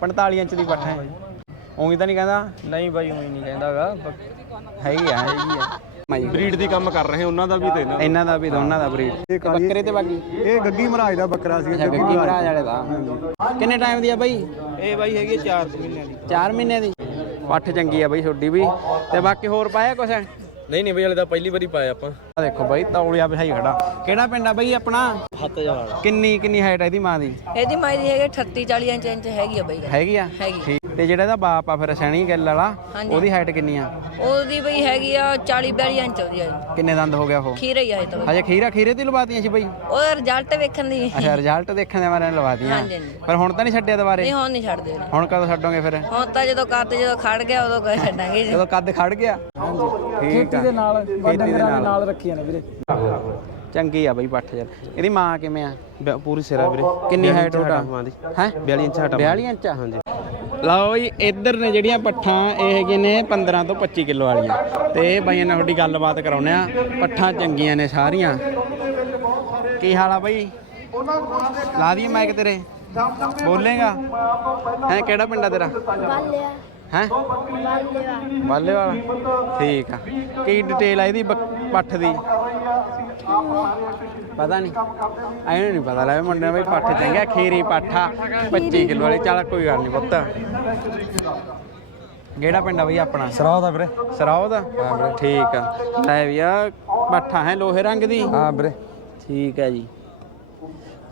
45 inch ਦੀ ਪੱਠ ਹੈ। ਉਹੀ ਤਾਂ ਨਹੀਂ ਕਹਿੰਦਾ? ਨਹੀਂ ਬਾਈ ਉਹੀ ਨਹੀਂ ਕਹਿੰਦਾਗਾ ਹੈਗੀ ਆ ਹੈਗੀ ਆ। ਮਾਈ ਬਰੀਡ ਦੀ ਕੰਮ ਕਰ ਰਹੇ ਉਹਨਾਂ ਦਾ ਵੀ ਤੇ ਇਹਨਾਂ ਇਹਨਾਂ ਦਾ ਵੀ ਦੋਨਾਂ ਦਾ ਬਰੀਡ। ਬੱਕਰੇ ਤੇ ਬਾਕੀ? ਇਹ ਗੱਗੀ ਮਹਾਰਾਜ ਦਾ ਬੱਕਰਾ ਸੀ ਅੱਛਾ ਗੱਗੀ ਮਹਾਰਾਜ। ਵਾਲੇ ਦਾ। ਕਿੰਨੇ ਟਾਈਮ ਦੀ ਆ ਬਾਈ? ਇਹ ਬਾਈ ਹੈਗੀ 4 ਮਹੀਨਿਆਂ ਦੀ। 4 ਮਹੀਨੇ ਦੀ। ਪੱਠ ਚੰਗੀ ਆ ਬਾਈ ਛੋਡੀ ਵੀ। ਤੇ ਬਾਕੀ ਹੋਰ ਪਾਇਆ ਕੁਛ? ਨਹੀਂ ਨਹੀਂ ਬਈ ਹਲੇ ਤਾਂ ਪਹਿਲੀ ਵਾਰੀ ਪਾਇਆ ਆਪਾਂ। ਦੇਖੋ ਬਾਈ ਤੌਲੀਆ ਬਿਠਾਈ ਖੜਾ। ਕਿਹੜਾ ਪਿੰਡ ਆ ਬਾਈ ਆਪਣਾ? ਹੱਥ ਜਾਲ ਕਿੰਨੀ ਕਿੰਨੀ ਹਾਈਟ ਆ ਇਹਦੀ ਮਾਂ ਦੀ? ਇਹਦੀ ਮਾਈ ਦੀ ਹੈਗੀ 38 40 ਇੰਚ ਇੰਚ ਹੈਗੀ ਆ ਬਈ। ਹੈਗੀ ਆ? ਹੈਗੀ। ਠੀਕ ਤੇ ਜਿਹੜਾ ਇਹਦਾ ਬਾਪ ਆ ਫਿਰ ਸੈਣੀ ਗੱਲ ਵਾਲਾ ਹਾਂਜੀ। ਉਹਦੀ ਹਾਈਟ ਕਿੰਨੀ ਆ? ਉਹਦੀ ਬਈ ਹੈਗੀ ਆ 40 42 ਇੰਚ ਉਹਦੀ ਆ ਕਿੰਨੇ ਦੰਦ ਹੋ ਗਿਆ ਉਹ? ਖੀਰਾ ਹੀ ਆ ਇਹ ਤਾਂ ਬਈ। ਹਜੇ ਖੀਰਾ ਖੀਰੇ ਤੇ ਲਵਾਤੀਆਂ ਸੀ ਬਾਈ? ਉਹਦਾ ਰਿਜ਼ਲਟ ਵੇਖਣ ਦੀ। ਅੱਛਾ ਰਿਜ਼ਲਟ ਦੇਖਣ ਦੇ ਮਾਰੇ ਲਵਾਤੀਆਂ। ਹਾਂਜੀ, ਹਾਂਜੀ। ਪਰ ਹੁਣ ਤਾਂ ਨਹੀਂ ਛੱਡਿਆ ਦੁਬਾਰੇ? ਨਹੀਂ ਹੁਣ ਨਹੀਂ ਛੱਡਦੇ ਉਹਨੂੰ। ਹੁਣ ਕਦੋਂ ਛੱਡੋਗੇ ਫਿਰ? ਹੁਣ ਤਾਂ ਜਦੋਂ ਕੱਦ ਜਦੋਂ ਖੜ ਗਿਆ ਉਦੋਂ ਕਰ ਛੱਡਾਂਗੇ ਜੀ। ਜਦੋਂ ਕੱਦ ਖੜ ਗਿਆ? ਹਾਂਜੀ ਖੇਤੀ ਦੇ ਨਾਲ ਖੇਤੀ ਦੇ ਨਾਲ। ਰੱਖੀਆਂ ਨੇ ਵੀਰੇ। ਚੰਗੀ ਆ ਬਈ ਪੱਠ ਯਾਰ ਇਹਦੀ ਮਾਂ ਕਿਵੇਂ ਆ? ਬ- ਪੂਰੀ ਸਿਰਾ ਵੀਰੇ। ਕਿੰਨੀ ਹਾਈਟ ਉਹਦਾ? ਹੈ? 42 ਇੰਚ ਹਟਾ 42 ਇੰਚ ਹਾਂਜੀ। ਲਓ ਜੀ, ਇੱਧਰ ਨੇ ਜਿਹੜੀਆਂ ਪੱਠਾਂ, ਇਹ ਹੈਗੇ ਨੇ 15 ਤੋਂ 25 ਕਿਲੋ ਵਾਲੀਆਂ। ਤੇ ਇਹ ਬਾਈਆਂ ਨਾਲ ਤੁਹਾਡੀ ਗੱਲਬਾਤ ਕਰਾਉਨੇ ਆ ਪੱਠਾਂ ਚੰਗੀਆਂ ਨੇ ਸਾਰੀਆਂ। ਕੀ ਹਾਲ ਆ ਬਾਈ? ਲਾ ਦਈਏ ਮਾਈਕ ਤੇਰੇ। ਬੋਲੇਗਾ? ਹੈ, ਕਿਹੜਾ ਪਿੰਡ ਆ ਤੇਰਾ? ਬਾਲਿਆ। ਹੈ? ਬਾਲੇ ਵਾਲਾ ਠੀਕ ਆ। ਕੀ ਡਿਟੇਲ ਆ ਇਹਦੀ ਪੱਠ ਦੀ? ਪਤਾ ਨਹੀਂ। ਐਨੂੰ ਨਹੀਂ ਪਤਾ ਲੱਗਾ ਮੁੰਡੇ ਬਈ ਪੱਠ ਚੰਗਿਆ ਖੀਰੀ ਪਾਠਾ 25 ਕਿਲੋ ਵਾਲੀ। ਚੱਲ ਕੋਈ ਗੱਲ ਨਹੀਂ ਪੁੱਤ। ਕਿਹੜਾ ਪਿੰਡ ਆ ਬਈ ਆਪਣਾ? ਸਰਾਹ ਦਾ ਵੀਰੇ। ਸਰਾਉ ਦਾ ਹਾਂ ਵੀਰੇ ਠੀਕ ਆ। ਲੈ ਵੀ ਆ ਪੱਠਾ ਹੈ ਲੋਹੇ ਰੰਗ ਦੀ? ਹਾਂ ਵੀਰੇ। ਠੀਕ ਹੈ ਜੀ।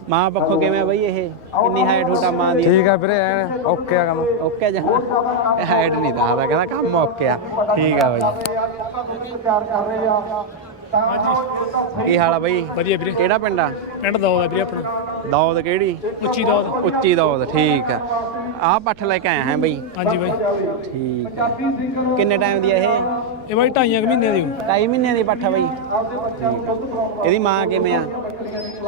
ਮਾਂ ਪੱਖੋਂ ਕਿਵੇਂ ਬਈ ਇਹ? ਕਿੰਨੀ ਹਾਈਟ ਹੂਟਾ ਮਾਂ ਦੀ? ਠੀਕ ਆ ਵੀਰੇ ਐਨ ਓਕੇ ਆ ਕੰਮ। ਓਕੇ ਜਾ ਇਹ ਹਾਈਟ ਨਹੀਂ ਦੱਸਦਾ ਕਹਿੰਦਾ ਕੰਮ ਓਕੇ ਆ। ਠੀਕ ਆ ਬਾਈ। ਕੀ ਹਾਲ ਆ ਬਾਈ? ਵਧੀਆ ਵੀਰੇ। ਕਿਹੜਾ ਪਿੰਡ ਆ? ਪਿੰਡ ਦੌਦ ਆ ਵੀਰੇ ਆਪਣਾ। ਦੌਦ ਕਿਹੜੀ? ਉੱਚੀ ਦੌਦ ਉੱਚੀ ਦੌਦ ਠੀਕ ਆ। ਆਹ ਪੱਠ ਲੈ ਕੇ ਆਇਆ ਹੈ ਬਈ। ਹਾਂਜੀ ਬਾਈ। ਠੀਕ ਆ। ਕਿੰਨੇ ਟਾਈਮ ਦੀ ਆ ਇਹ? ਇਹ ਬਾਈ ਢਾਈਆਂ ਕੁ ਮਹੀਨਿਆਂ ਦੀ ਹੋਊ। ਢਾਈ ਮਹੀਨਿਆਂ ਦੀ ਪੱਠ ਆ ਬਈ। ਠੀਕ ਆ। ਇਹਦੀ ਮਾਂ ਕਿਵੇਂ ਆ?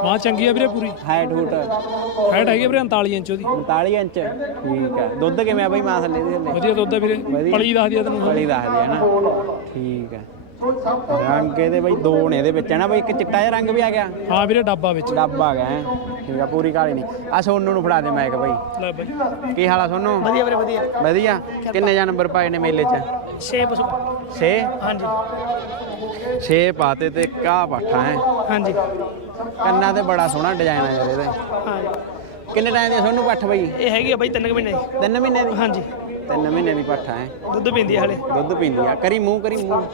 ਮਾਂ ਚੰਗੀ ਆ ਵੀਰੇ ਪੂਰੀ। ਹਾਈਟ ਹੂਟ ਹਾਈਟ ਹੈਗੀ ਆ ਵੀਰੇ 39 ਇੰਚ ਉਹਦੀ। 39 ਇੰਚ। ਠੀਕ ਆ। ਦੁੱਧ ਕਿਵੇਂ ਆ ਬਈ ਮਾਂ ਥੱਲੇ ਦੇ ਥੱਲੇ? ਵਧੀਆ ਦੁੱਧ ਆ ਵੀਰੇ। ਵਧੀਆ। ਪਲੀ ਦੱਸਦੀ ਆ ਤੈਨੂੰ। ਬੜੀ ਦੱਸਦੀ ਹੈ ਨਾ। ਠੀਕ ਹੈ ਰੰਗ ਇਹਦੇ ਬਈ ਦੋ ਨੇ ਇਹਦੇ ਵਿੱਚ ਹੈ ਨਾ ਬਈ ਇੱਕ ਚਿੱਟਾ ਜਿਹਾ ਰੰਗ ਵੀ ਆ ਗਿਆ। ਹਾਂ ਵੀਰੇ ਡੱਬਾ ਵਿੱਚ। ਡੱਬ ਆ ਗਿਆ ਹੈਂ। ਠੀਕ ਆ ਪੂਰੀ ਕਾਲੀ ਨਹੀਂ। ਆ ਸੋਨੂ ਨੂੰ ਫੜਾ ਦੇ ਮੈਂ ਬਈ। ਲੈ ਬਾਈ। ਕੀ ਹਾਲ ਆ ਸੋਨੂ? ਵਧੀਆ ਵੀਰੇ ਵਧੀਆ। ਵਧੀਆ। ਕਿੰਨੇ ਜਾਂ ਨੰਬਰ ਪਾਏ ਨੇ ਮੇਲੇ 'ਚ? 6 ਪਸ਼ੂ। 6 ਹਾਂਜੀ। 6 ਪਾਤੇ ਤੇ ਕਾ ਪਾਠਾ ਹੈ। ਹਾਂਜੀ। ਕੰਨਾਂ ਤੇ ਬੜਾ ਸੋਹਣਾ ਡਿਜ਼ਾਈਨ ਆ ਯਾਰ ਇਹਦੇ। ਹਾਂ। ਕਿੰਨੇ ਟਾਈਮ ਦੀ ਸੋਨੂ ਪੱਠ ਬਈ? ਇਹ ਹੈਗੀ ਆ ਬਾਈ 3 ਮਹੀਨੇ ਦੀ। ਤਿੰਨ ਮਹੀਨੇ ਦੀ? ਹਾਂਜੀ। ਤਿੰਨ ਮਹੀਨੇ ਦੀ ਪੱਠਾ ਹੈ। ਦੁੱਧ ਪੀਂਦੀ ਆ ਹਲੇ? ਦੁੱਧ ਪੀਂਦੀ ਆ। ਕਰੀ ਮੂੰਹ ਕਰੀ ਮੂੰਹ।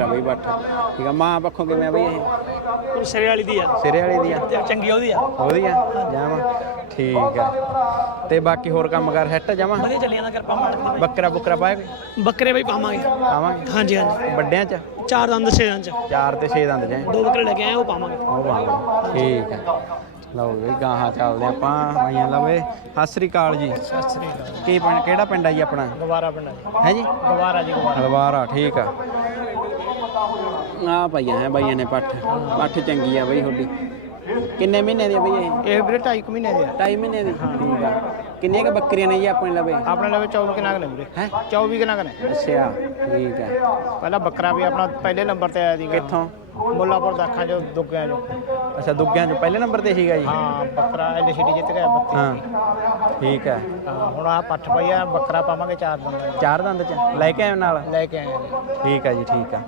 ਆ ਬਈ ਬੱਠ ਠੀਕ ਆ ਮਾਂ ਪੱਖੋਂ ਕਿਵੇਂ ਆ ਬਈ ਇਹ? ਉਹ ਸਿਰੇ ਵਾਲੀ ਦੀ ਆ। ਸਿਰੇ ਵਾਲੀ ਦੀ ਆ। ਚੰਗੀ ਉਹਦੀ ਆ। ਉਹਦੀ ਆ? ਜਾਵਾਂ। ਠੀਕ ਆ। ਤੇ ਬਾਕੀ ਹੋਰ ਕੰਮ ਕਰ ਸੈੱਟ ਜਾਵਾਂ? ਵਧੀਆ ਚੱਲੀ ਜਾਂਦਾ ਕਿਰਪਾ ਮਾਲਕ ਦੀ। ਬੱਕਰਾ ਬੁੱਕਰਾ ਪਾਏ ਕੋਈ? ਬੱਕਰੇ ਬਾਈ ਪਾਵਾਂਗੇ। ਆਵਾਂਗੇ ਹਾਂਜੀ ਹਾਂਜੀ। ਵੱਡਿਆਂ ਚ? ਚਾਰ ਦੰਦ ਛੇ ਦੰਦ ਚ। ਚਾਰ ਤੇ 6 ਦੰਦ ਜਾਏ ਦੋ ਬੱਕਰੇ ਲੈ ਕੇ ਆਏ ਉਹ ਪਾਵਾਂਗੇ। ਉਹ ਵਾਹ ਠੀਕ ਆ। ਲਓ ਵੀ ਗਾਹਾਂ ਚੱਲਦੇ ਆਪਾਂ ਭਾਈਆਂ ਲਵੇ ਸਤਿ ਸ੍ਰੀ ਅਕਾਲ ਜੀ। ਸਤਿ ਸ੍ਰੀ ਅਕਾਲ। ਕੀ ਪਿੰਡ ਕਿਹੜਾ ਪਿੰਡ ਆ ਜੀ ਆਪਣਾ? ਗਵਾਰਾ ਪਿੰਡ ਆ ਹੈ ਜੀ? ਗਵਾਰਾ ਜੀ ਗਵਾਰਾ। ਹਲਵਾਰਾ ਠੀਕ ਆ। ਆ ਭਾਈਆਂ ਹੈ ਭਾਈਆਂ ਨੇ ਪੱਠ। ਪੱਠ ਚੰਗੀ ਆ ਬਈ ਤੁਹਾਡੀ। ਕਿੰਨੇ ਮਹੀਨੇ ਦੀ ਆ ਬਈ ਇਹ? ਇਹ ਵੀਰੇ 2.5 ਮਹੀਨੇ ਦੇ ਆ। ਢਾਈ ਮਹੀਨੇ ਦੀ? ਠੀਕ ਆ। ਕਿੰਨੀਆਂ ਕ ਬੱਕਰੀਆਂ ਨੇ ਜੀ ਆਪਣੇ ਲਵੇ? ਆਪਣੇ ਲਵੇ 24 ਕਿਨਾਗ ਨੇ ਵੀਰੇ। ਹੈ? 24 ਕਿਨਾਗ ਨੇ। ਅੱਛਾ ਠੀਕ ਹੈ ਪਹਿਲਾਂ ਬੱਕਰਾ ਵੀ ਆਪਣਾ ਪਹਿਲੇ ਨੰਬਰ ਤੇ ਆਇਆ ਸੀਗਾ। ਕਿੱਥੋਂ? ਮੁੱਲਾਪੁਰ ਦਾ ਅੱਖਾਂ ਜੋ ਦੁੱਗਿਆਂ ਜੋ ਅੱਛਾ ਦੁੱਗਿਆਂ ਚ। ਪਹਿਲੇ ਨੰਬਰ ਤੇ ਸੀਗਾ ਜੀ? ਹਾਂ ਬੱਕਰਾ ਐਲਸੀਡੀ ਜਿੱਤ ਗਿਆ ਬੱਤੀ। ਹਾਂ ਠੀਕ ਹੈ। ਹਾਂ ਹੁਣ ਆ ਪੱਠ ਪਈ ਆ ਬੱਕਰਾ ਪਾਵਾਂਗੇ ਚਾਰ ਦਿਨ ਚਾਰ ਦੰਦ ਚ? ਲੈ ਕੇ ਆਇਓ ਨਾਲ? ਲੈ ਕੇ ਆਏ ਠੀਕ ਆ ਜੀ ਠੀਕ ਆ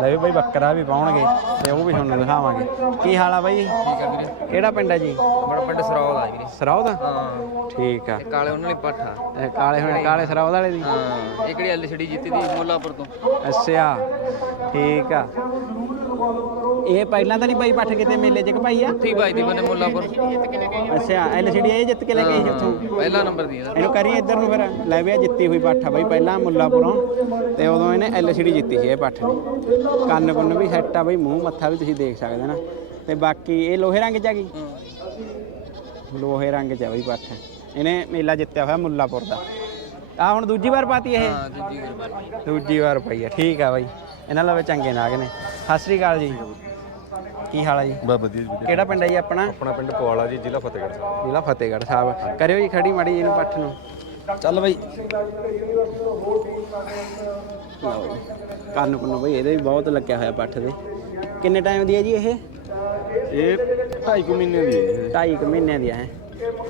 ਲੈ ਵੀ ਬਈ ਬੱਕਰਾ ਵੀ ਪਾਉਣਗੇ ਤੇ ਉਹ ਵੀ ਤੁਹਾਨੂੰ ਦਿਖਾਵਾਂਗੇ। ਕੀ ਹਾਲ ਆ ਬਾਈ? ਠੀਕ ਆ ਵੀਰੇ। ਕਿਹੜਾ ਪਿੰਡ ਆ ਜੀ? ਬੜਾ ਪਿੰਡ ਸਰਾਉ ਦਾ ਵੀਰੇ ਸਰਾਉ ਦਾ ਹਾਂ। ਠੀਕ ਆ ਕਾਲੇ ਉਹਨਾਂ ਲਈ ਪੱਠਾ ਇਹ ਕਾਲੇ ਹੋਣੇ ਕਾਲੇ ਸਰਾਉ ਵਾਲੇ ਦੀ? ਹਾਂ ਇਹ ਕਿਹੜੀ ਐਲਸੀਡੀ ਜਿੱਤੀ ਦੀ ਮੁੱਲਾਪੁਰ ਤੋਂ। ਅੱਛਾ ਠੀਕ ਆ। ਇਹ ਪਹਿਲਾਂ ਤਾਂ ਨਹੀਂ ਬਾਈ ਪੱਠ ਕਿਤੇ ਮੇਲੇ 'ਚ ਪਾਈ ਆ? ਠੀਕ ਬਾਈ ਦੀ ਬੰਦੇ ਮੁੱਲਾਪੁਰ। ਅੱਛਾ ਐਲਸੀਡੀ ਇਹ ਜਿੱਤ ਕੇ ਲੈ ਕੇ ਆਈ ਉੱਥੋਂ? ਪਹਿਲਾ ਨੰਬਰ ਦੀ ਇਹਨੂੰ ਕਰੀਏ ਇੱਧਰ ਨੂੰ ਫਿਰ। ਲੈ ਵੀ ਆ ਜਿੱਤੀ ਹੋਈ ਪੱਠ ਆ ਬਾਈ ਪਹਿਲਾਂ ਮੁੱਲਾਪੁਰੋਂ। ਤੇ ਉਦੋਂ ਇਹਨੇ ਐਲਸੀਡੀ ਜਿੱਤੀ ਸੀ ਇਹ ਪੱਠ ਨੇ ਕੰਨ ਕੁੰਨ ਵੀ ਸੈੱਟ ਆ ਬਾਈ ਮੂੰਹ ਮੱਥਾ ਵੀ ਤੁਸੀਂ ਦੇਖ ਸਕਦੇ ਨਾ। ਤੇ ਬਾਕੀ ਇਹ ਲੋਹੇ ਰੰਗ 'ਚ ਆ ਗਈ ਲੋਹੇ ਰੰਗ 'ਚ ਆ ਬਾਈ ਪੱਠ। ਇਹਨੇ ਮੇਲਾ ਜਿੱਤਿਆ ਹੋਇਆ ਮੁੱਲਾਪੁਰ ਦਾ। ਆ ਹੁਣ ਦੂਜੀ ਵਾਰ ਪਾਤੀ ਇਹ? ਹਾਂ ਦੂਜੀ ਗੱਲ ਦੂਜੀ ਵਾਰ ਪਈ ਆ ਠੀਕ ਆ ਬਾਈ। ਇਹਨਾਂ ਲਵੇ ਚੰਗੇ ਨਾਗ ਨੇ। ਸਤਿ ਸ੍ਰੀ ਅਕਾਲ ਜੀ। ਕੀ ਹਾਲ ਆ ਜੀ? ਬਸ ਵਧੀਆ ਜੀ ਕਿਹੜਾ ਪਿੰਡ ਹੈ ਜੀ ਆਪਣਾ? ਆਪਣਾ ਪਿੰਡ ਪਵਾਲਾ ਜੀ ਜ਼ਿਲ੍ਹਾ ਫਤਿਹਗੜ੍ਹ ਸਾਹਿਬ। ਜ਼ਿਲ੍ਹਾ ਫਤਿਹਗੜ੍ਹ ਸਾਹਿਬ। ਕਰਿਓ ਜੀ ਖੜੀ ਮਾੜੀ ਇਹਨੂੰ ਪੱਠ ਨੂੰ। ਚੱਲ ਬਾਈ। ਕੰਨ ਕੁੰਨ ਬਈ ਇਹਦੇ ਵੀ ਬਹੁਤ ਲੱਗਿਆ ਹੋਇਆ ਪੱਠ ਦੇ। ਕਿੰਨੇ ਟਾਈਮ ਦੀ ਹੈ ਜੀ ਇਹ? ਇਹ 2.5 ਮਹੀਨੇ ਦੀ ਹੈ। ਜੀ। ਢਾਈ ਕੁ ਮਹੀਨਿਆਂ ਦੀਆਂ ਹੈ।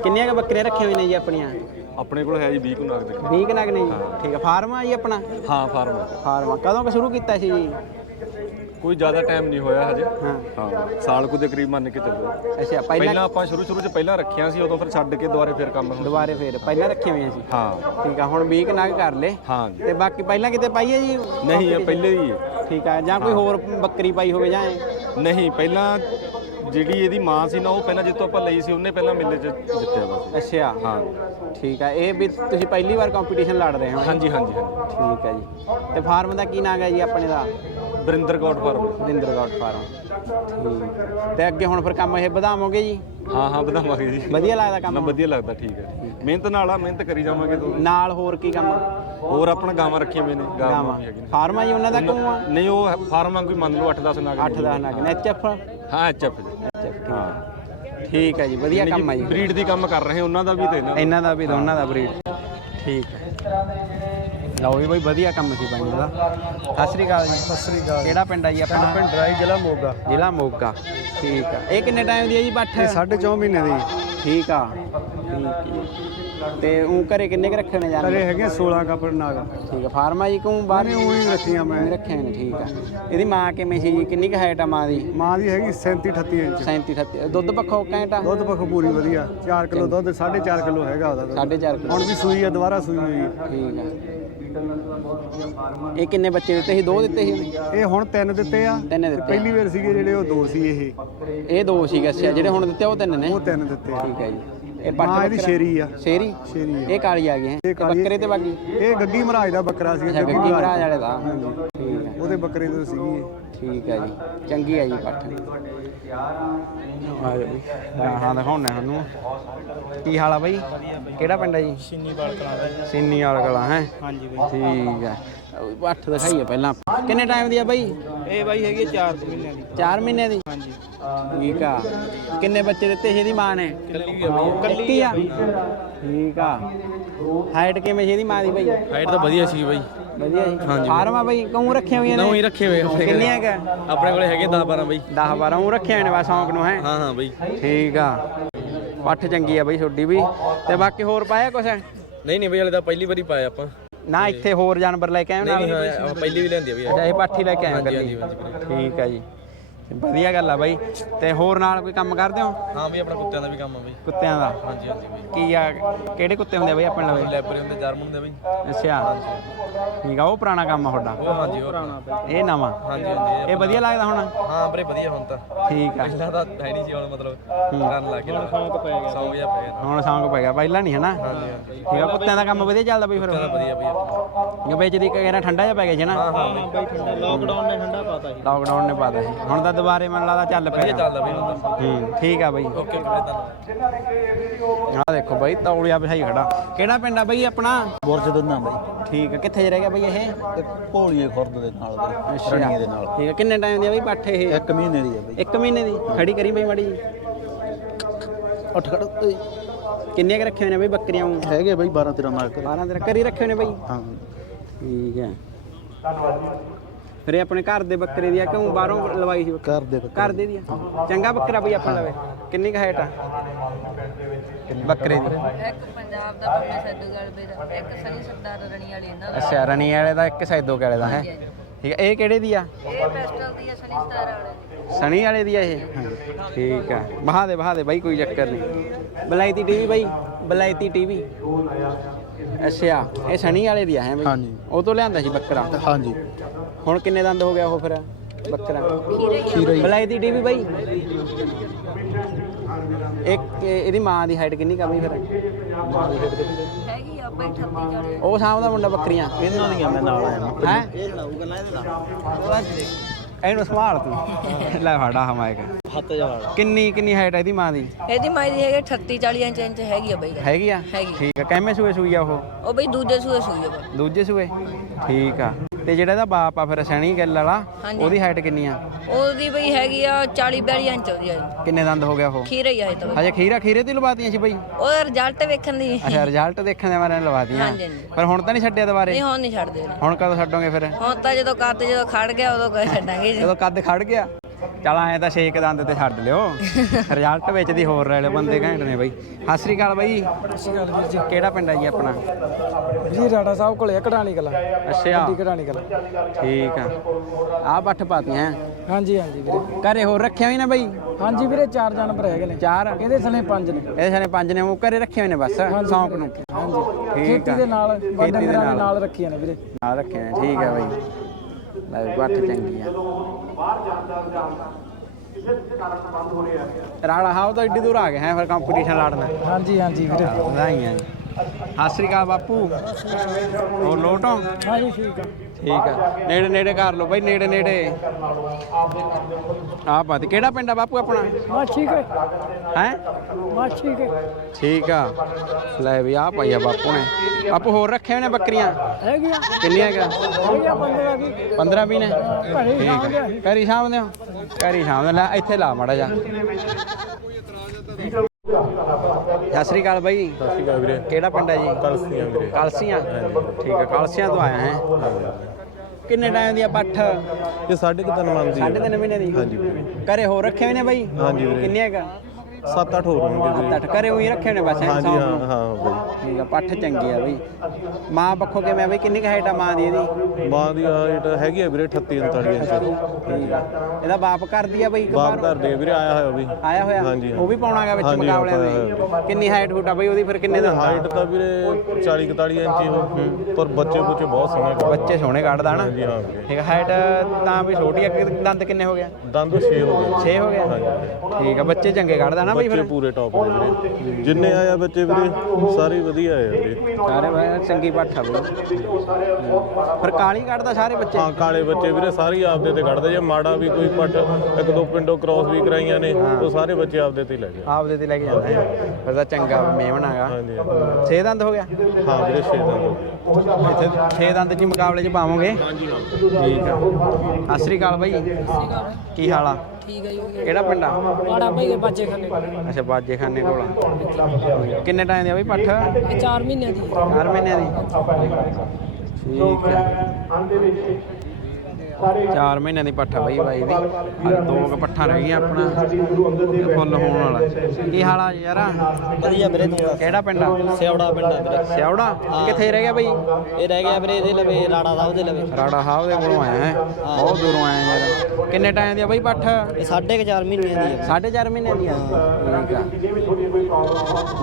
ਕਿੰਨੀਆਂ ਕ ਬੱਕਰੀਆਂ ਰੱਖੀਆਂ ਹੋਈਆਂ ਨੇ ਜੀ ਆਪਣੀਆਂ? ਆਪਣੇ ਕੋਲ ਹੈ ਜੀ 20 ਕੁ ਨਾਗ ਦੇ 20 ਨਗ ਨੇ ਜੀ? ਠੀਕ ਹੈ ਫਾਰਮ ਆ ਜੀ ਆਪਣਾ? ਹਾਂ ਫਾਰਮ ਫਾਰਮ ਕਦੋਂ ਕ ਸ਼ੁਰੂ ਕੀਤਾ ਸੀ ਜੀ? ਕੋਈ ਜ਼ਿਆਦਾ ਟਾਈਮ ਨਹੀਂ ਹੋਇਆ ਹਜੇ। ਹਾਂ। ਹਾਂ ਸਾਲ ਕੁ ਦੇ ਕਰੀਬ ਮੰਨ ਕੇ ਚੱਲੋ। ਅੱਛਾ ਪਹਿਲਾਂ ਪਹਿਲਾਂ ਆਪਾਂ ਸ਼ੁਰੂ ਸ਼ੁਰੂ ਚ ਪਹਿਲਾਂ ਰੱਖਿਆ ਸੀ ਉਦੋਂ ਫਿਰ ਛੱਡ ਕੇ ਦੁਬਾਰੇ ਫਿਰ ਕੰਮ ਹੁਣ ਦੁਬਾਰੇ ਫੇਰ ਪਹਿਲਾਂ ਰੱਖੀਆਂ ਹੋਈਆਂ ਸੀ? ਹਾਂ। ਠੀਕ ਆ ਹੁਣ 20 ਨਗ ਕਰ ਲੇ ਹਾਂ। ਜੀ। ਤੇ ਬਾਕੀ ਪਹਿਲਾਂ ਕਿਤੇ ਪਾਈ ਹੈ ਜੀ? ਨਹੀਂ ਇਹ ਪਹਿਲੇ ਹੀ ਹੈ ਠੀਕ ਆ ਜਾਂ ਕੋਈ ਹੋਰ ਬੱਕਰੀ ਪਾਈ ਹੋਵੇ ਜਾਂ ਐਂ? ਨਹੀਂ ਪਹਿਲਾਂ ਜਿਹੜੀ ਇਹਦੀ ਮਾਂ ਸੀ ਨਾ ਉਹ ਪਹਿਲਾਂ ਜਿੱਤੋਂ ਆਪਾਂ ਲਈ ਸੀ ਉਹਨੇ ਪਹਿਲਾਂ ਮੇਲੇ 'ਚ ਜਿੱਤਿਆ ਵਾ ਸੀ। ਅੱਛਾ ਹਾਂ। ਠੀਕ ਆ। ਇਹ ਵੀ ਤੁਸੀਂ ਪਹਿਲੀ ਵਾਰ ਕੰਪੀਟੀਸ਼ਨ ਲੜ ਰਹੇ ਹੋ। ਹਾਂਜੀ ਹਾਂਜੀ ਹਾਂਜੀ। ਠੀਕ ਹੈ ਜੀ। ਤੇ ਫਾਰਮ ਦਾ ਕੀ ਨਾਮ ਹੈ ਜੀ ਆਪਣੇ ਦਾ? ਬਰਿੰਦਰ ਗੌਡ ਫਾਰਮ ਰਿੰਦਰ ਗੌਡ ਫਾਰਮ ਠੀਕ। ਤੇ ਅੱਗੇ ਹੁਣ ਫਿਰ ਕੰਮ ਇਹ ਵਧਾਵੋਗੇ ਜੀ? ਹਾਂ ਹਾਂ ਵਧਾਵਾਂਗੇ ਜੀ। ਵਧੀਆ ਲੱਗਦਾ ਨਾ ਕੰਮ ਵਧੀਆ ਲੱਗਦਾ ਠੀਕ ਹੈ ਮਿਹਨਤ ਨਾਲ ਆ ਮਿਹਨਤ ਕਰੀ ਜਾਵਾਂਗੇ ਨਾਲ ਹੋਰ ਕੀ ਕੰਮ? ਹੋਰ ਆਪਣਾ ਗਾਵਾਂ ਰੱਖੀਆਂ ਹੋਈਆਂ ਨੇ ਗਾਵਾਂ ਵੀ ਹੈਗੀਆਂ ਫਾਰਮ ਆ ਜੀ ਉਹਨਾਂ ਦਾ ਕਿਉਂ ਆ? ਨਹੀਂ ਉਹ ਫਾਰਮ ਹੀ ਮੰਨ ਲਓ 8-10 ਨਾਗ 8 10 ਨਗ ਨੇ। ਐਚਐਫ ਹਾਂ ਐਚਐਫ ਹਾਂ। ਠੀਕ। ਹੈ ਜੀ ਵਧੀਆ ਕੰਮ ਆ ਜੀ। ਬਰੀਡ ਦੀ ਕੰਮ ਕਰ ਰਹੇ ਉਹਨਾਂ ਦਾ ਵੀ ਤੇ ਇਹਨਾਂ ਦਾ। ਇਹਨਾਂ ਦਾ ਵੀ ਦੋਨਾਂ ਦਾ ਬਰੀਡ। ਠੀਕ ਹੈ। ਲਓ ਵੀ ਬਈ ਵਧੀਆ ਕੰਮ ਸੀ ਬਾਈ ਦਾ। ਸਤਿ ਸ੍ਰੀ ਅਕਾਲ ਜੀ। ਸਤਿ ਸ੍ਰੀ ਅਕਾਲ ਕਿਹੜਾ ਪਿੰਡ ਆ ਜੀ ਆਪਣਾ? ਪਿੰਡ ਰਾਈ ਜ਼ਿਲ੍ਹਾ ਮੋਗਾ। ਜ਼ਿਲ੍ਹਾ ਮੋਗਾ। ਠੀਕ ਆ ਇਹ ਕਿੰਨੇ ਟਾਈਮ ਦੀ ਹੈ ਜੀ ਬੱਠ? ਇਹ 4.5 ਮਹੀਨੇ ਦੀ। ਠੀਕ ਆ। ਤੇ ਉਹ ਘਰੇ ਕਿੰਨੇ ਕ ਰੱਖੇ ਨੇ ਘਰੇ ਹੈਗੇ 16 ਕੱਪੜ ਨਾਗ ਠੀਕ ਆ ਫਾਰਮ ਆ ਜੀ ਕਿਉਂ ਬਾਹਰ ਉਹੀ ਰੱਖੀਆਂ ਮੈਂ। ਰੱਖੇ ਨੇ ਠੀਕ ਆ। ਇਹਦੀ ਮਾਂ ਕਿਵੇਂ ਸੀ ਜੀ? ਕਿੰਨੀ ਕੁ ਹਾਈਟ ਆ ਮਾਂ ਦੀ? ਮਾਂ ਦੀ ਹੈਗੀ 37 38 ਇੰਚ। 37 38 ਦੁੱਧ ਪੱਖੋਂ ਘੈਂਟ ਦੁੱਧ ਪੱਖੋਂ ਪੂਰੀ ਵਧੀਆ। 4 ਕਿਲੋ ਦੁੱਧ 4.5 ਕਿਲੋ ਹੈਗਾ ਉਹਦਾ ਦੁੱਧ। 4.5 ਕਿਲੋ। ਹੁਣ ਵੀ ਸੂਈ ਆ ਦੁਬਾਰਾ ਸੂਈ ਹੋਈ ਠੀਕ ਆ। ਇਹ ਕਿੰਨੇ ਬੱਚੇ ਦਿੱਤੇ ਸੀ? ਦੋ ਦਿੱਤੇ ਸੀ ਇਹਨੇ? ਇਹ ਹੁਣ ਤਿੰਨ ਦਿੱਤੇ ਆ। ਤਿੰਨ ਦਿੱਤੇ। ਪਹਿਲੀ ਵਾਰ ਸੀਗੇ ਜਿਹੜੇ ਉਹ ਦੋ ਸੀ ਇਹ। ਇਹ ਦੋ ਸੀਗੇ ਅੱਛਾ। ਜਿਹੜੇ ਹੁਣ ਦਿੱਤੇ ਉਹ ਤਿੰਨ ਨੇ? ਉਹ ਤਿੰਨ ਦਿੱਤੇ ਆ। ਠੀਕ ਹੈ ਜੀ। ਇਹ ਪੱਟ ਇਹਦੀ ਸ਼ੇਰੀ ਆ। ਸ਼ੇਰੀ? ਸ਼ੇਰੀ ਆ। ਇਹ ਕਾਲੀ ਆ ਗਈ ਹੈ। ਇਹ ਕਾਲੀ- ਬੱਕਰੇ ਤੇ ਬਾਕੀ ਇਹ ਗੱਗੀ ਮਹਾਰਾਜ ਦਾ ਬੱਕਰਾ ਸੀ ਅੱਛਾ ਗੱਗੀ ਮਹਾਰਾਜ ਵਾਲੇ ਦਾ। ਠੀਕ। ਉਹਦੇ ਬੱਕਰੇ ਤੋਂ ਸੀਗੀ। ਇਹ। ਠੀਕ ਹੈ ਜੀ। ਚੰਗੀ ਹੈ ਜੀ ਪੱਠ। ਆ ਜੀ। ਹਾਂ ਹਾਂ ਦਿਖਾਉਣਾ ਤੁਹਾਨੂੰ। ਕੀ ਹਾਲ ਆ ਬਾਈ? ਕਿਹੜਾ ਪਿੰਡ ਹੈ ਜੀ? ਸਿੰਨੀ ਵਾਲ ਕਲਾਂ ਸਿੰਨੀ ਵਾਲਾ ਕਲਾ ਹੈ? ਹਾਂਜੀ ਠੀਕ ਹੈ। ਉਹ ਪੱਠ ਦਿਖਾਈਏ ਪਹਿਲਾਂ ਕਿੰਨੇ ਟਾਈਮ ਦੀ ਆ ਬਾਈ? ਇਹ ਬਾਈ ਹੈਗੀ 4 ਮਹੀਨਿਆਂ ਦੀ। 4 ਮਹੀਨੇ ਦੀ? ਹਾਂਜੀ। ਠੀਕ ਆ। ਕਿੰਨੇ ਬੱਚੇ ਦਿੱਤੇ ਸੀ ਇਹਦੀ ਮਾਂ ਨੇ? ਕੱਲੀ ਆ ਬਾਈ। ਕੱਲੀ ਆ? ਠੀਕ ਆ। ਹਾਈਟ ਕਿਵੇਂ ਸੀ ਇਹਦੀ ਮਾਂ ਦੀ ਬਾਈ? ਹਾਈਟ ਤਾਂ ਵਧੀਆ ਸੀ ਬਾਈ। ਵਧੀਆ ਜੀ। ਫਾਰਮ ਆ ਬਾਈ ਕਉਂ ਰੱਖੇ ਹੋਈਆਂ ਨੇ? ਰੱਖੇ ਹੋਏ ਆਪਣੇ ਕਿੰਨੀਆਂ ਕ? ਆਪਣੇ ਕੋਲੇ ਹੈਗੇ 10 12 ਬਾਈ। 10 12 ਉਹ ਰੱਖੇ ਹੋਏ ਨੇ ਬਸ ਸ਼ੌਂਕ ਨੂੰ ਹੈ? ਹਾਂ ਹਾਂ ਬਾਈ। ਠੀਕ ਆ। ਪੱਠ ਚੰਗੀ ਆ ਬਈ ਛੋਡੀ ਵੀ। ਤੇ ਬਾਕੀ ਹੋਰ ਪਾਇਆ ਕੁਛ? ਨਹੀਂ ਨਹੀਂ ਬਾਈ ਹਲੇ ਤਾਂ ਪਹਿਲੀ ਵਾਰੀ ਪਾਇਆ ਆਪਾਂ। ਨਾ ਇੱਥੇ ਹੋਰ ਜਾਨਵਰ ਲੈ ਕੇ ਆਏ ਹੋ ਨਾਲ? ਆਪਾਂ ਪਹਿਲੀ ਵੀ ਲੈਂਦੀ ਆ ਬਾਈ। ਅੱਛਾ ਇਹ ਪੱਠੀ ਲੈ ਕੇ ਆਏ ਹੋ ਇਕੱਲੀ? ਠੀਕ ਆ ਜੀ। ਵਧੀਆ ਗੱਲ ਆ ਬਾਈ। ਤੇ ਹੋਰ ਨਾਲ ਕੋਈ ਕੰਮ ਕਰਦੇ ਹੋ? ਹਾਂ ਬਾਈ ਆਪਣਾ ਕੁੱਤਿਆਂ ਦਾ ਵੀ ਕੰਮ ਆ ਬਾਈ। ਕੁੱਤਿਆਂ ਦਾ? ਹਾਂਜੀ ਹਾਂਜੀ ਬਾਈ। ਕੀ ਆ ਕਿਹੜੇ ਕੁੱਤੇ ਹੁੰਦੇ ਆ ਬਾਈ ਆਪਣੇ ਲਵੇ ਲੈਬਰੇ ਹੁੰਦੇ ਜਰਮਨ ਦੇ ਬਾਈ। ਅੱਛਾ। ਠੀਕ ਆ ਉਹ ਪੁਰਾਣਾ ਕੰਮ ਆ ਤੁਹਾਡਾ? ਉਹ ਹਾਂਜੀ ਉਹ ਪੁਰਾਣਾ। ਇਹ ਨਵਾਂ? ਹਾਂਜੀ ਹਾਂਜੀ ਇਹ ਵਧੀਆ ਲੱਗਦਾ ਹੁਣ? ਹਾਂ ਵੀਰੇ ਵਧੀਆ ਹੁਣ ਤਾਂ। ਠੀਕ ਆ। ਪਹਿਲਾਂ ਤਾਂ ਹੈ ਨਹੀਂ ਸੀ ਹੁਣ ਮਤਲਬ ਕਰਨ ਲੱਗ ਗਿਆ। ਸੌਂਕ ਪੈ ਗਿਆ। ਸੌਂਕ ਜਿਹਾ ਪੈ ਗਿਆ। ਹੁਣ ਸ਼ੌਂਕ ਪੈ ਗਿਆ ਪਹਿਲਾਂ ਨਹੀਂ ਹਨਾ? ਹਾਂਜੀ ਹਾਂਜੀ। ਠੀਕ ਆ ਕੁੱਤਿਆਂ ਦਾ ਕੰਮ ਵਧੀਆ ਚੱਲਦਾ ਬਈ ਫਿਰ? ਤਾਂ ਵਧੀਆ ਬਾਈ ਆਪਣਾ ਇਹ ਵਿੱਚ ਦੀ ਕਹਿਣਾ ਠੰਡਾ ਜਿਹਾ ਪੈ ਗਿਆ ਸੀ ਨਾ? ਹਾਂ ਹਾਂ ਬਾਈ। ਠੰਡਾ ਲੋਕਡਾਊਨ ਨੇ ਠੰਡਾ ਪਾਤਾ ਸੀ। ਲਾਕਡਾਊਨ ਨੇ ਪਾਤਾ ਸੀ। ਹੁਣ ਤਾਂ ਦੁਬਾਰੇ ਮੈਨੂੰ ਲੱਗਦਾ ਚੱਲ ਵਧੀਆ ਪਿਆ ਚੱਲਦਾ ਬਾਈ ਹੂੰ ਠੀਕ ਆ ਬਈ। ਓਕੇ ਵੀਰੇ ਤਾਂ ਆਹ ਦੇਖੋ ਬਈ ਤੌਲੀਆ ਬਿਠਾਈ ਖੜਾ। ਕਿਹੜਾ ਪਿੰਡ ਆ ਬਈ ਆਪਣਾ? ਬੁਰਜ ਦੰਨਾ ਬਾਈ। ਠੀਕ ਆ ਕਿੱਥੇ ਰਹਿ ਗਿਆ ਬਈ ਇਹ? ਤੇ ਭੋਲੀਏ ਖੁਰਦ ਦੇ ਨਾਲ ਰਣੀਏ ਦੇ ਨਾਲ। ਠੀਕ ਆ ਕਿੰਨੇ ਟਾਈਮ ਦੀ ਆ ਬਈ ਪੱਠ ਇਹ? ਇੱਕ ਮਹੀਨੇ ਦੀ ਹੈ ਬਾਈ। ਇੱਕ ਮਹੀਨੇ ਦੀ? ਖੜੀ ਕਰੀ ਬਈ ਮਾੜੀ ਜੀ ਉੱਠ ਖੜ ਕਿੰਨੀਆਂ ਕੁ ਰੱਖੇ ਹੋਏ ਨੇ ਬਈ ਬੱਕਰੀਆਂ ਊਂ? ਹੈਗੇ ਬਾਈ 12 13 ਨਾਗ 12 ਦਿਨ ਕਰੀ ਰੱਖੇ ਹੋਏ ਨੇ ਬਈ? ਹਾਂ। ਠੀਕ ਹੈ ਫਿਰ ਇਹ ਆਪਣੇ ਘਰ ਦੇ ਬੱਕਰੇ ਦੀ ਆ ਕਿਉਂ ਬਾਹਰੋਂ ਲਵਾਈ ਸੀ ਬੱਕਰੀ? ਘਰ ਦੇ ਘਰ ਦੇ ਦੀ ਆ? ਚੰਗਾ ਬੱਕਰਾ ਬਈ ਆਪਾਂ ਲਵੇ। ਕਿੰਨੀ ਕੁ ਹਾਈਟ ਆ? ਬੱਕਰੇ ਦੀ। ਇੱਕ ਪੰਜਾਬ ਦਾ ਪੰਮੇ ਸੱਦੂ ਗਲਬੇ ਦਾ ਇੱਕ ਸਨੀ ਸਰਦਾਰ ਰਣੀ ਵਾਲੀ ਇਹਨਾਂ ਦਾ। ਅੱਛਾ ਰਣੀ ਵਾਲੇ ਦਾ ਇੱਕ ਸੈਦੋ ਵਾਲੇ ਦਾ ਹੈ? ਠੀਕ ਹੈ ਇਹ ਕਿਹੜੇ ਦੀ ਆ? ਇਹ ਪੈਸਟਲ ਦੀ ਆ ਸਨੀ ਸਰਦਾਰ ਵਾਲੇ ਦੀ। ਸਣੀ ਵਾਲੇ ਦੀ ਆ ਇਹ? ਠੀਕ ਆ। ਬਹਾ ਦੇ ਬਹਾ ਦੇ ਬਾਈ ਕੋਈ ਚੱਕਰ ਨਹੀਂ। ਬਲਾਇਤੀ ਟੀਵੀ ਬਾਈ ਬਲਾਇਤੀ ਟੀਵੀ। ਅੱਛਾ ਇਹ ਸਣੀ ਵਾਲੇ ਦੀ ਆ ਹੈ ਬਾਈ? ਹਾਂਜੀ। ਉਹ ਤੋਂ ਲਿਆਂਦਾ ਸੀ ਬੱਕਰਾ? ਹਾਂਜੀ। ਹੁਣ ਕਿੰਨੇ ਦੰਦ ਹੋ ਗਿਆ ਉਹ ਫਿਰ? ਬੱਕਰਾ। ਖੀਰਾ ਹੀ ਬਲਾਇਤੀ ਟੀਵੀ ਬਾਈ? ਇੱਕ ਇਹ- ਇਹਦੀ ਮਾਂ ਦੀ ਹਾਈਟ ਕਿੰਨੀ ਕਾ ਬਈ ਫਿਰ? ਹੈਗੀ ਆ ਬਈ 38 40 ਉਹ ਸਾਹਮਣਾ ਮੁੰਡਾ ਬੱਕਰੀਆਂ। ਇਹਦੇ ਨਾਲ ਹੀ ਆ ਮੈਂ ਨਾਲ ਆਇਆ। ਹੈ? ਇਹ ਲੜਾਊਗਾ ਨਾ ਇਹਦੇ ਨਾਲ। ਇਹਨੂੰ ਸੰਭਾਲ ਤੂੰ। ਲੈ ਫਾੜਾ ਹਮਾਇਕ ਹੱਥ ਕਿੰਨੀ ਕਿੰਨੀ ਹਾਈਟ ਹੈ ਇਹਦੀ ਮਾਂ ਦੀ? ਇਹਦੀ ਮਾਈ ਦੀ ਹੈਗੀ 38 40 ਇੰਚ ਇੰਚ ਹੈਗੀ ਆ ਬਈ। ਹੈਗੀ ਆ। ਠੀਕ ਆ। ਕਿੰਨੇ ਸੂਏ ਸੂਈ ਆ ਉਹ? ਉਹ ਬਈ ਦੂਜੇ ਸੂਏ ਸੂਈ ਆ ਬਈ। ਦੂਜੇ ਸੂਏ? ਠੀਕ ਆ। ਤੇ ਜਿਹੜਾ ਇਹਦਾ ਬਾਪ ਆ ਫਿਰ ਸਣੀ ਗੱਲ ਵਾਲਾ ਹਾਂਜੀ। ਉਹਦੀ ਹਾਈਟ ਕਿੰਨੀ ਆ? ਉਹਦੀ ਬਈ ਹੈਗੀ ਆ 40 42 ਇੰਚ ਉਹਦੀ ਆ। ਕਿੰਨੇ ਦੰਦ ਹੋ ਗਿਆ ਉਹ? ਖੀਰਾ ਹੀ ਆ ਇਹ ਤਾਂ ਬਈ। ਹਜੇ ਖੀਰਾ ਖੀਰੇ ਤੇ ਲਵਾਤੀਆਂ ਸੀ ਬਈ? ਉਹ ਰਿਜ਼ਲਟ ਵੇਖਣ ਦੀ। ਅੱਛਾ ਰਿਜ਼ਲਟ ਦੇਖਣ ਦੇ ਮਾਰੇ ਲਵਾਤੀਆਂ। ਹਾਂਜੀ, ਹਾਂਜੀ। ਪਰ ਹੁਣ ਤਾਂ ਨਹੀਂ ਛੱਡਿਆ ਦੁਬਾਰੇ? ਨਹੀਂ ਹੁਣ ਨਹੀਂ ਛੱਡਦੇ। ਹੁਣ ਕਦੋਂ ਛੱਡੋਗੇ ਫਿਰ? ਹੁਣ ਤਾਂ ਜਦੋਂ ਕੱਦ ਜਦੋਂ ਖੜ ਗਿਆ ਉਦੋਂ ਕਰ ਛੱਡਾਂਗੇ ਜੀ। ਜਦੋਂ ਕੱਦ ਖੜ ਗਿਆ? ਚਲ ਆਏ ਤਾਂ ਛੇਕ ਦੰਦ ਤੇ ਛੱਡ ਲਿਓ। ਰਿਜ਼ਲਟ ਵਿੱਚ ਦੀ ਹੋਰ ਲਿਓ ਬੰਦੇ ਘੈਂਟ ਨੇ ਬਈ। ਸਤਿ ਸ੍ਰੀ ਅਕਾਲ ਬਈ। ਕਿਹੜਾ ਪਿੰਡ ਹੈ ਜੀ ਆਪਣਾ? ਜੀ ਰਾੜਾ ਸਾਹਿਬ ਕੋਲੇ ਕਢਾਣੀ ਕਲਾ। ਅੱਛਾ। ਕਢਾਣੀ ਕਲਾ। ਠੀਕ ਆ। ਆ ਪੱਠ ਪਾਤੀਆਂ। ਹਾਂਜੀ ਹਾਂਜੀ ਵੀਰੇ। ਘਰੇ ਹੋਰ ਰੱਖਿਆ ਹੋਈ ਨਾ ਬਈ? ਹਾਂਜੀ ਵੀਰੇ ਚਾਰ ਜਾਨਵਰ ਹੈਗੇ ਨੇ। ਚਾਰ? ਇਹਦੇ ਸਣੇ ਪੰਜ ਨੇ। ਇਹ ਸਾਰੇ ਪੰਜ ਨੇ ਉਹ ਘਰੇ ਰੱਖੇ ਹੋਏ ਨੇ ਬਸ ਸੌਂਕ ਨੂੰ। ਹਾਂਜੀ। ਠੀਕ ਖੇਤੀ ਦੇ ਨਾਲ ਖੇਤੀ ਦੇ ਨਾਲ। ਨਾਲ ਰੱਖੀਆਂ ਨੇ ਵੀਰੇ। ਨਾਲ ਰੱਖੇ ਨੇ ਠੀਕ ਆ ਬਈ। ਲੈ ਪੱਠ ਚੰਗੀ ਆ। ਰਾੜਾ ਹਾਉ ਤਾਂ ਏਡੀ ਦੂਰ ਆ ਗਿਆ ਹੈ ਫਿਰ ਕੰਪੀਟੀਸ਼ਨ ਲੜਨਾ। ਹਾਂਜੀ ਹਾਂਜੀ ਵੀਰੇ। ਵਧਾਈਆਂ ਜੀ। ਸਤਿ ਸ੍ਰੀ ਅਕਾਲ ਬਾਪੂ। ਹੋਰ ਲੋਟੋ ਹਾਂਜੀ ਠੀਕ ਆ। ਠੀਕ ਆ। ਨੇੜੇ ਨੇੜੇ ਕਰ ਲਓ ਬਾਈ ਨੇੜੇ ਨੇੜੇ। ਆ ਬਾਤ ਕਿਹੜਾ ਪਿੰਡ ਆ ਬਾਪੂ ਆਪਣਾ? ਹਾਂ ਠੀਕ ਹੈ ਹੈ? ਹਾਂ ਠੀਕ ਹੈ। ਠੀਕ ਆ। ਲੈ ਵੀ ਆ ਪਾਈਆ ਬਾਪੂ ਨੇ। ਬਾਪੂ ਹੋਰ ਰੱਖੇ ਨੇ ਬੱਕਰੀਆਂ? ਹੈਗੀਆਂ। ਕਿੰਨੀਆਂ ਕੁ ਹੈਗੀਆਂ ਬੰਦੇ ਦਾ ਵੀ 15 ਵੀ ਨੇ? ਘਰੇ ਹੀ ਠੀਕ ਆ। ਕਰੀ ਹੋ ਕਰੀ ਸਾਹਮਣੇ ਲੈ ਇੱਥੇ ਲਾ ਮੜਾ ਜਾ ਸਤਿ ਸ੍ਰੀ ਅਕਾਲ ਬਾਈ ਸਤਿ ਸ਼੍ਰੀ ਅਕਾਲ ਵੀਰੇ। ਕਿਹੜਾ ਪਿੰਡ ਹੈ ਜੀ? ਕਲਸੀਆਂ ਵੀਰੇ। ਕਲਸੀਆਂ? ਠੀਕ ਹੈ ਕਲਸੀਆਂ ਤੋਂ ਆਇਆ ਹੈ। ਕਿੰਨੇ ਟਾਈਮ ਦੀ ਆ ਪੱਠ? ਇਹ ਸਾਢੇ ਕੁ ਤਿੰਨ ਮਨ ਦੀ ਸਾਢੇ ਤਿੰਨ ਮਹੀਨੇ ਦੀ? ਹਾਂਜੀ ਵੀਰੇ। ਘਰੇ ਹੋਰ ਰੱਖੇ ਹੋਏ ਨੇ ਬਾਈ? ਹਾਂਜੀ ਵੀਰੇ। ਕਿੰਨੇ ਹੈਗਾ 7-8 ਹੋਰ ਹੋਣਗੇ ਹੱਥ ਵੀਰੇ ਅੱਠ ਘਰੇ ਉਹੀ ਰੱਖੇ ਨੇ ਬਸ ਹੈਂ, ਹਾਂ। ਹਾਂ ਬਾਈ। ਠੀਕ ਆ ਪੱਠ ਚੰਗੀ ਆ ਬਈ। ਮਾਂ ਪੱਖੋਂ ਕਿਵੇਂ ਆ ਬਈ? ਕਿੰਨੀ ਕੁ ਹਾਈਟ ਆ ਮਾਂ ਦੀ ਇਹਦੀ? ਮਾਂ ਦੀ ਹਾਈਟ ਹੈਗੀ ਆ ਵੀਰੇ 38 39 ਇੰਚ। ਠੀਕ ਆ। ਇਹਦਾ ਬਾਪ ਕਰਦੀ ਆ ਬਈ ਇੱਕ ਬਾਪ ਵਾਰ? ਘਰ ਦੇ ਵੀਰੇ ਆਇਆ ਹੋਇਆ ਵੀ। ਆਇਆ ਹੋਇਆ? ਹਾਂ। ਉਹ ਵੀ ਪਾਉਣਾਗਾ ਵਿੱਚ ਹਾਂਜੀ, ਮੁਕਾਬਲਿਆਂ ਪਾਇਆ ਦੇ। ਕਿੰਨੀ ਹਾਈਟ ਆ ਬਈ ਉਹਦੀ ਫਿਰ ਕਿੰਨੇ ਦਾ? ਹੁੰਦਾ ਹਾਈਟ ਤਾਂ ਵੀਰੇ 40 41 ਇੰਚ ਹੀ ਹੋ। ਪਰ ਬੱਚੇ ਬੁੱਚੇ ਬਹੁਤ ਸੋਹਣੇ ਕਰ ਬੱਚੇ ਸੋਹਣੇ ਕੱਢਦਾ ਨਾ। ਹਾਂਜੀ ਹਾਂ। ਵੀਰੇ ਠੀਕ ਆ ਹਾਈਟ ਤਾਂ ਵੀ ਛੋਟੀ ਆ ਕਿ ਦੰਦ ਕਿੰਨੇ ਹੋ ਗਿਆ ਦੰਦ 6 ਹੋ ਗਏ। 6 ਹੋ ਗਿਆ ਠੀਕ ਆ ਬੱਚੇ ਚੰਗੇ ਕੱਢਦਾ ਨਾ ਬਈ ਬੱਚੇ ਫਿਰ। ਪੂਰੇ ਟੌਪ ਦੇ ਵੀਰੇ। ਜਿੰਨੇ ਆਇਆ ਬੱਚੇ ਵੀਰੇ ਸਾਰੇ ਵਧੀਆ ਆਏ ਆ ਵੀਰੇ। ਸਾਰੇ ਬਈ ਚੰਗੀ ਪੱਠ ਬਈ ਫਿਰ ਕਾਲੀ ਕੱਢਦਾ ਸਾਰੇ ਬੱਚੇ। ਹਾਂ ਕਾਲੇ ਬੱਚੇ ਵੀਰੇ ਸਾਰੇ ਹੀ ਆਪਦੇ ਤੇ ਕੱਢਦੇ। ਜੇ ਮਾੜਾ ਵੀ ਕੋਈ ਪੱਟ ਇੱਕ ਦੋ ਪਿੰਡੋਂ ਕ੍ਰਾਸ ਵੀ ਕਰਾਈਆਂ ਨੇ ਉਹ ਸਾਰੇ ਬੱਚੇ ਆਪਦੇ ਤੇ ਹੀ ਲੈ ਗਏ। ਆਪਦੇ ਤੇ ਲੈ ਕੇ ਜਾਂਦਾ ਹੈ ਫਿਰ ਤਾਂ ਚੰਗਾ ਮੇਵਣਾਗਾ ਹਾਂਜੀ 6 ਦੰਦ ਹੋ ਗਿਆ? ਹਾਂ ਵੀਰੇ ਛੇ ਦੰਦ ਇੱਥੇ 6 ਦੰਦ ਹੀ ਮੁਕਾਬਲੇ ਚ ਪਾਵਾਂਗੇ? ਹਾਂਜੀ ਹਾਂ। ਠੀਕ ਆ। ਸਤਿ ਸ੍ਰੀ ਅਕਾਲ ਬਾਈ। ਕੀ ਹਾਲ ਆ? ਠੀਕ ਹੈ ਜੀ ਕਿਹੜਾ ਪਿੰਡ ਆ? ਮਾੜਾ ਭਾਈ ਦੇ ਬੱਚੇ ਖਾਨੇ ਅੱਛਾ ਬਾਜੇ ਖਾਨੇ ਕੋਲ। ਆ। ਕਿੰਨੇ ਟਾਈਮ ਦੀ ਆ ਬਈ ਪੱਠ? ਇਹ 4 ਮਹੀਨਿਆਂ ਦੀ। 4 ਮਹੀਨਿਆਂ ਦੀ। ਠੀਕ ਹੈ 4 ਮਹੀਨਿਆਂ ਦੀ ਪੱਠ ਆ ਬਈ ਬਾਈ ਦੀ। ਦੋ ਕੁ ਪੱਠਾਂ ਰਹਿ ਗਈਆਂ ਆਪਣਾ। ਤੇ ਫੁੱਲ ਹੋਣ ਵਾਲਾ। ਕੀ ਹਾਲ ਆ ਯਾਰ? ਵਧੀਆ ਵੀਰੇ ਤੂੰ ਕਿਹੜਾ ਪਿੰਡ ਆ? ਸਿਆਉੜਾ ਪਿੰਡ ਆ ਵੀਰੇ। ਸਿਆਉੜਾ ਕਿੱਥੇ ਰਹਿ ਗਿਆ ਬਈ? ਇਹ ਰਹਿ ਗਿਆ ਵੀਰੇ ਇਹਦੇ ਲਵੇ ਰਾੜਾ ਸਾਹਿਬ ਦੇ ਲਵੇ। ਰਾੜਾ ਸਾਹਿਬ ਦੇ ਕੋਲੋਂ ਆਇਆ ਹੈ। ਬਹੁਤ ਦੂਰੋਂ ਆਇਆ ਯਾਰ। ਕਿੰਨੇ ਟਾਈਮ ਦੀ ਆ ਬਈ ਪੱਠ? ਇਹ ਸਾਢੇ ਕੁ ਚਾਰ ਮਹੀਨਿਆਂ ਦੀ ਹੈ ਸਾਢੇ ਚਾਰ ਮਹੀਨੇ ਦੀ ਆ? ਠੀਕ ਆ।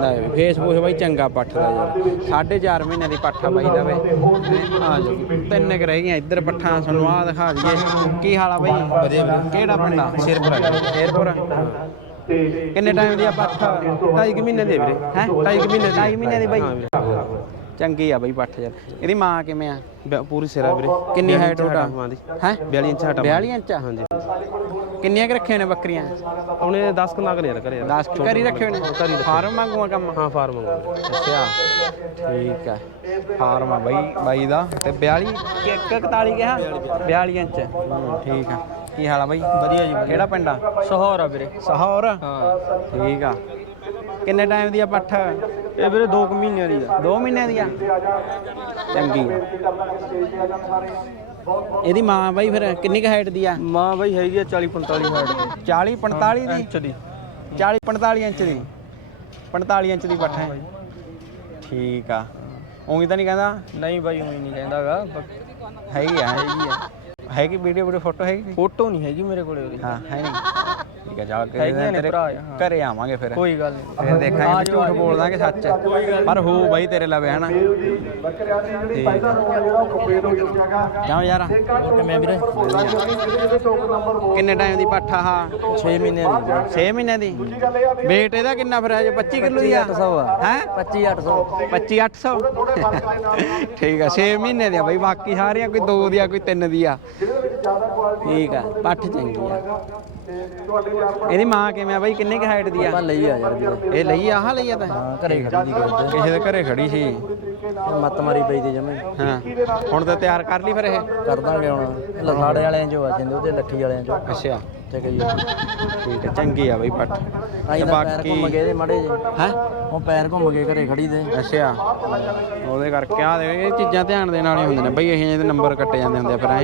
ਲੈ ਵੀ ਫੇਸਬੁੱਕ ਬਾਈ ਚੰਗਾ ਪੱਠ ਦਾ ਯਾਰ। ਸਾਢੇ ਚਾਰ ਮਹੀਨੇ ਦੀ ਪੱਠਾ ਬਾਈ ਲਵੇ। ਆ ਜੋ। ਤਿੰਨ ਕੁ ਰਹਿ ਗਈਆਂ ਇੱਧਰ ਪੱਠਾਂ ਸਾਨੂੰ ਆ ਦਿਖਾ ਦਈਏ। ਕੀ ਹਾਲ ਆ ਬਾਈ? ਵਧੀਆ ਕਿਹੜਾ ਪਿੰਡ ਆ? ਸ਼ੇਰਪੁਰ ਸ਼ੇਰਪੁਰ ਕਿੰਨੇ ਟਾਈਮ ਦੀ ਆ ਪੱਠ ਢਾਈ ਕੁ ਮਹੀਨੇ ਦੀ ਵੀਰੇ? ਹੈ? ਢਾਈ ਕੁ ਮਹੀਨੇ ਢਾਈ ਮਹੀਨੇ ਦੀ ਬਾਈ। ਚੰਗੀ ਆ ਬਾਈ ਪੱਠ ਯਾਰ ਇਹਦੀ ਮਾਂ ਕਿਵੇਂ ਆ? ਪੂਰੀ ਸਿਰਾ ਵੀਰੇ। ਕਿੰਨੀ ਹਾਈਟ ਹੋਟਾ ਹੈ? 42 ਇੰਚ ਹਟਾ 42 ਇੰਚ ਹਾਂਜੀ। ਕਿੰਨੀਆਂ ਕੁ ਰੱਖੀਆਂ ਨੇ ਬੱਕਰੀਆਂ? ਉਹਨੇ 10 ਕਨਾਕ ਨੇ ਘਰੇ ਯਾਰ। 10 ਕਰੀ ਰੱਖੇ ਨੇ ਫਾਰਮ ਵਾਂਗੂ ਕੰਮ? ਹਾਂ ਫਾਰਮ ਵਾਂਗੂ ਅੱਛਾ ਠੀਕ ਆ ਫਾਰਮ ਆ ਬਾਈ ਬਾਈ ਦਾ। ਤੇ 42 ਕਿ 41 ਕਿਹਾ? 42 ਇੰਚ ਹੂੰ, ਠੀਕ ਆ। ਕੀ ਹਾਲ ਆ ਬਾਈ? ਵਧੀਆ ਜੀ ਕਿਹੜਾ ਪਿੰਡ ਆ? ਸਹੌਰ ਆ ਵੀਰੇ। ਸਹੌਰ? ਹਾਂ। ਠੀਕ ਆ। ਕਿੰਨੇ ਟਾਈਮ ਦੀ ਆ ਪੱਠ? ਇਹ ਵੀਰੇ 2 ਮਹੀਨਿਆਂ ਦੀ ਆ। 2 ਮਹੀਨਿਆਂ ਦੀ ਆ? ਚੰਗੀ ਆ। ਇਹਦੀ ਮਾਂ ਬਾਈ ਫਿਰ ਕਿੰਨੀ ਕੁ ਹਾਈਟ ਦੀ ਆ? ਮਾਂ ਬਾਈ ਹੈਗੀ ਆ 40 45 ਹਾਈਟ 40 45 ਦੀ? ਦੀ। 40 45 ਇੰਚ ਦੀ। 45 ਇੰਚ ਦੀ ਪੱਠ ਹੈ। ਠੀਕ ਆ। ਉਹੀ ਤਾਂ ਨਹੀਂ ਕਹਿੰਦਾ? ਨਹੀਂ ਬਾਈ ਉਹ ਨਹੀਂ ਕਹਿੰਦਾਗਾ ਹੈਗੀ ਆ ਹੈਗੀ ਆ। ਹੈਗੀ ਵੀਡੀਓ ਵੀਡੀਓ ਫੋਟੋ ਹੈਗੀ? ਫੋਟੋ ਨਹੀਂ ਹੈਗੀ ਮੇਰੇ ਕੋਲੇ ਉਹਦੀ। ਹਾਂ ਹੈ ਨਹੀਂ ਠੀਕ ਆ ਚੱਲ ਕੇ ਹੈਗੀਆਂ ਨੇ ਤੇਰੇ ਭਰਾ, ਹਾਂ। ਘਰੇ ਆਵਾਂਗੇ ਫਿਰ। ਕੋਈ ਗੱਲ ਨਹੀਂ। ਫਿਰ ਦੇਖਾਂਗੇ ਝੂਠ ਬੋਲ ਦਾਂਗੇ ਸੱਚ। ਪਰ ਹੋ ਬਾਈ ਤੇਰੇ ਲਵੇ ਹਨਾ? ਠੀਕ ਆ। ਜਾਓ ਯਾਰ। ਕਿਵੇਂ ਵੀਰੇ ਕਿੰਨੇ ਟਾਈਮ ਦੀ ਪੱਠਾ ਆ 6 ਮਹੀਨਿਆਂ ਦੀ। 6 ਮਹੀਨੇ ਦੀ? weight ਇਹਦਾ ਕਿੰਨਾ ਫਿਰ ਹਜੇ 25 ਕਿਲੋ ਦੀ ਆ। 800 ਆ। ਹੈ? 25 800 25 800 ਠੀਕ ਆ 6 ਮਹੀਨੇ ਦੀ ਆ ਬਾਈ। ਬਾਕੀ ਸਾਰੀਆਂ ਕੋਈ 2 ਦੀ ਆ ਕੋਈ 3 ਦੀ ਆ। ਠੀਕ ਆ ਪੱਠ ਚੰਗੀ ਆ। ਇਹਦੀ ਮਾਂ ਕਿਵੇਂ ਆ ਬਾਈ? ਕਿੰਨੇ ਕੁ ਹਾਈਟ ਦੀ ਆ? ਲਈ ਆ ਯਾਰ ਵੀਰੇ ਇਹ ਲਈ ਆਹ ਲਈ ਆ ਤਾਂ? ਘਰੇ ਖੜੀ ਦੀ ਗੱਲ ਕਿਸੇ ਦੇ ਘਰੇ ਖੜੀ ਸੀ। ਮੱਤ ਮਾਰੀ ਪਈ ਤੇ ਜਮੇ। ਹਾਂ। ਹੁਣ ਤਾਂ ਤਿਆਰ ਕਰ ਲਈ ਫਿਰ ਇਹ? ਕਰ ਦਾਂਗੇ ਹੁਣ। ਲਸਾੜੇ ਵਾਲਿਆਂ ਚੋਂ ਆ ਜਾਂਦੇ ਉਹਦੇ ਲੱਖੀ ਵਾਲਿਆਂ ਚੋਂ। ਅੱਛਾ। ਤੇ ਕਈ ਠੀਕ ਆ ਚੰਗੀ ਆ ਬਾਈ ਪੱਠ। ਆਈ ਤੇ ਦਾ ਪੈਰ ਘੁੰਮ ਗਏ ਦੇ ਮੜੇ ਜੇ ਹੈ? ਉਹ ਪੈਰ ਘੁੰਮ ਗਏ ਘਰੇ ਖੜੀ ਦੇ। ਅੱਛਾ। ਉਹਦੇ ਕਰਕੇ ਆ ਦੇ ਇਹ ਚੀਜ਼ਾਂ ਧਿਆਨ ਦੇਣ ਵਾਲੀਆਂ ਹੁੰਦੀਆਂ ਨੇ। ਬਈ ਇਹ ਜਿਹੇ ਨੰਬਰ ਕੱਟੇ ਜਾਂਦੇ ਹੁੰਦੇ ਆ ਫਿਰ ਐ